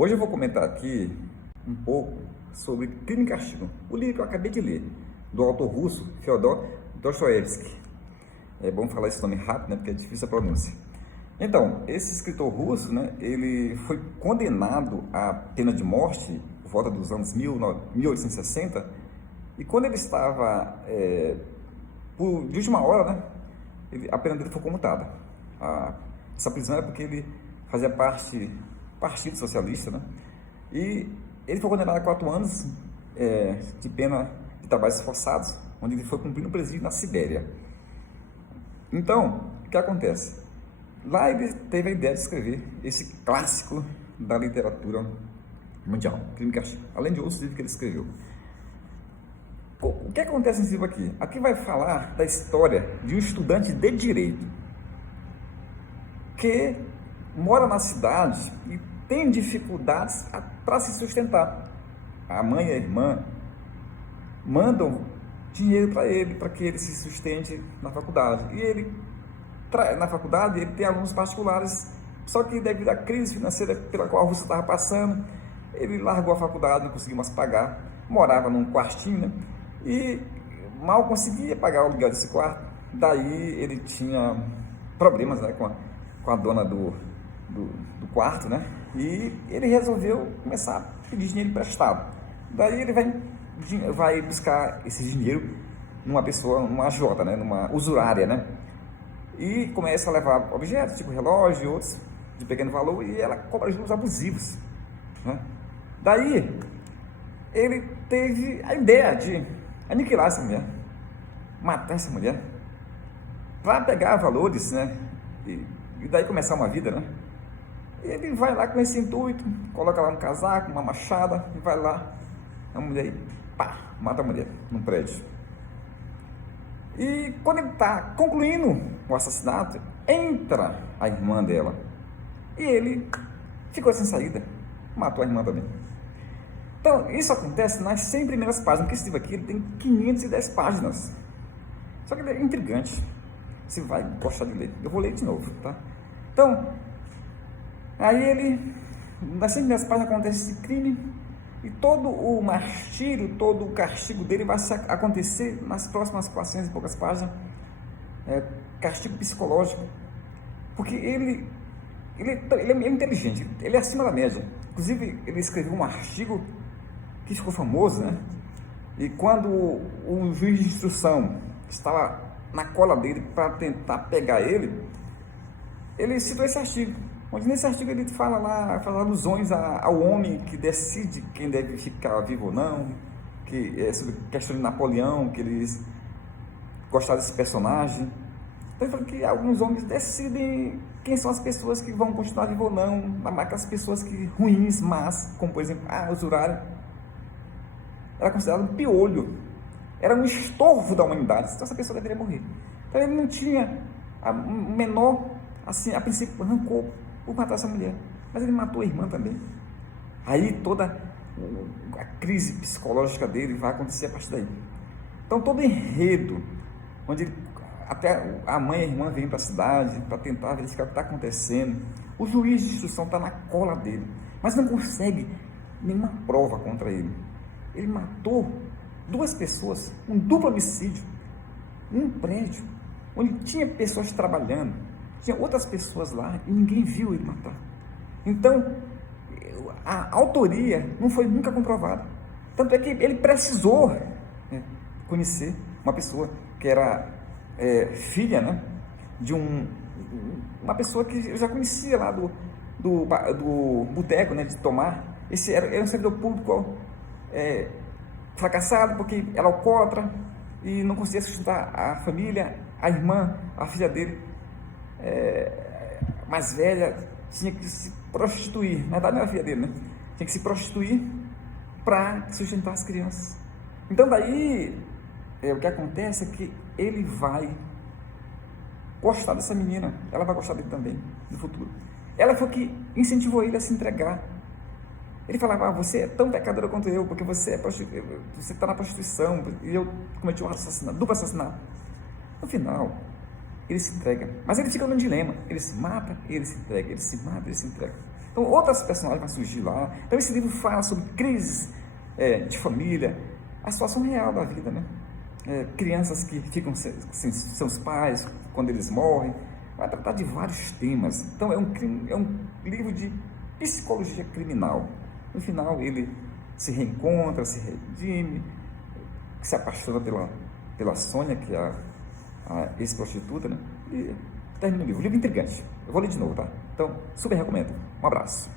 Hoje eu vou comentar aqui um pouco sobre Crime e Castigo, o livro que eu acabei de ler, do autor russo Fyodor Dostoiévski. É bom falar esse nome rápido, né, porque é difícil a pronúncia. Então, esse escritor russo, né, ele foi condenado à pena de morte por volta dos anos 1860, e quando ele estava, de última hora, né, a pena dele foi comutada. Essa prisão era porque ele fazia parte do Partido Socialista, né? E ele foi condenado a 4 anos de pena de trabalhos forçados, onde ele foi cumprir um presídio na Sibéria. Então, o que acontece? Lá ele teve a ideia de escrever esse clássico da literatura mundial, Crime e Castigo, além de outros livros que ele escreveu. O que acontece nesse livro aqui? Aqui vai falar da história de um estudante de direito que mora na cidade e tem dificuldades para se sustentar. A mãe e a irmã mandam dinheiro para ele, para que ele se sustente na faculdade. E ele, na faculdade, ele tem alunos particulares, só que devido à crise financeira pela qual a Rússia estava passando, ele largou a faculdade, não conseguiu mais pagar, morava num quartinho, né? E mal conseguia pagar o aluguel desse quarto. Daí ele tinha problemas, né, com a dona do quarto, né? E ele resolveu começar a pedir dinheiro emprestado. Daí ele vai buscar esse dinheiro numa pessoa, numa agiota, né? Numa usurária, né? E começa a levar objetos, tipo relógio e outros de pequeno valor, e ela cobra juros abusivos, né? Daí ele teve a ideia de aniquilar essa mulher, matar essa mulher, para pegar valores, né? E daí começar uma vida, né? E ele vai lá com esse intuito, coloca lá um casaco, uma machada, e vai lá, a mulher e pá, mata a mulher num prédio. E quando ele está concluindo o assassinato, entra a irmã dela, e ele ficou sem saída, matou a irmã também. Então, isso acontece nas 100 primeiras páginas, porque esse livro aqui ele tem 510 páginas, só que ele é intrigante, você vai gostar de ler, eu vou ler de novo, tá? Então, aí ele, nas 100 primeiras páginas acontece esse crime, e todo o martírio, todo o castigo dele vai acontecer nas próximas 400 e poucas páginas, castigo psicológico, porque ele é inteligente, ele é acima da média. Inclusive, ele escreveu um artigo que ficou famoso, né? E quando o juiz de instrução estava na cola dele para tentar pegar ele citou esse artigo, onde nesse artigo ele faz alusões ao homem que decide quem deve ficar vivo ou não, que é sobre a questão de Napoleão, que eles gostaram desse personagem. Então ele falou que alguns homens decidem quem são as pessoas que vão continuar vivas ou não, aquelas pessoas ruins, más, como por exemplo, a usurária, era considerado um piolho, era um estorvo da humanidade, então essa pessoa deveria morrer. Então ele não tinha o menor, assim, a princípio, rancor por matar essa mulher, mas ele matou a irmã também. Aí toda a crise psicológica dele vai acontecer a partir daí. Então todo enredo, onde até a mãe e a irmã vêm para a cidade para tentar verificar o que está acontecendo, o juiz de instrução está na cola dele, mas não consegue nenhuma prova contra ele. Ele matou 2 pessoas, um duplo homicídio, num prédio, onde tinha pessoas trabalhando, tinha outras pessoas lá e ninguém viu ele matar. Então, a autoria não foi nunca comprovada. Tanto é que ele precisou conhecer uma pessoa que era filha, né, de uma pessoa que eu já conhecia lá do boteco, né, de Tomar. Esse era um servidor público fracassado, porque era alcoólatra e não conseguia sustentar a família. A irmã, a filha dele, mais velha, tinha que se prostituir. Na verdade não era a filha dele, né? Tinha que se prostituir para sustentar as crianças. Então daí, o que acontece é que ele vai gostar dessa menina, ela vai gostar dele também no futuro. Ela foi que incentivou ele a se entregar. Ele falava, você é tão pecadora quanto eu, porque você está na prostituição, e eu cometi um assassinato, duplo assassinato. No final, ele se entrega, mas ele fica num dilema, ele se mata, ele se entrega, ele se mata, ele se entrega. Então Então, outras personagens vão surgir lá. Então, esse livro fala sobre crises de família, a situação real da vida, né? Crianças que ficam sem seus pais quando eles morrem. Vai tratar de vários temas. Então, é um livro de psicologia criminal. No final, ele se reencontra, se redime, se apaixona pela Sônia, que é a ex-prostituta, né? E termina o livro. Livro intrigante. Eu vou ler de novo, tá? Então, super recomendo. Um abraço.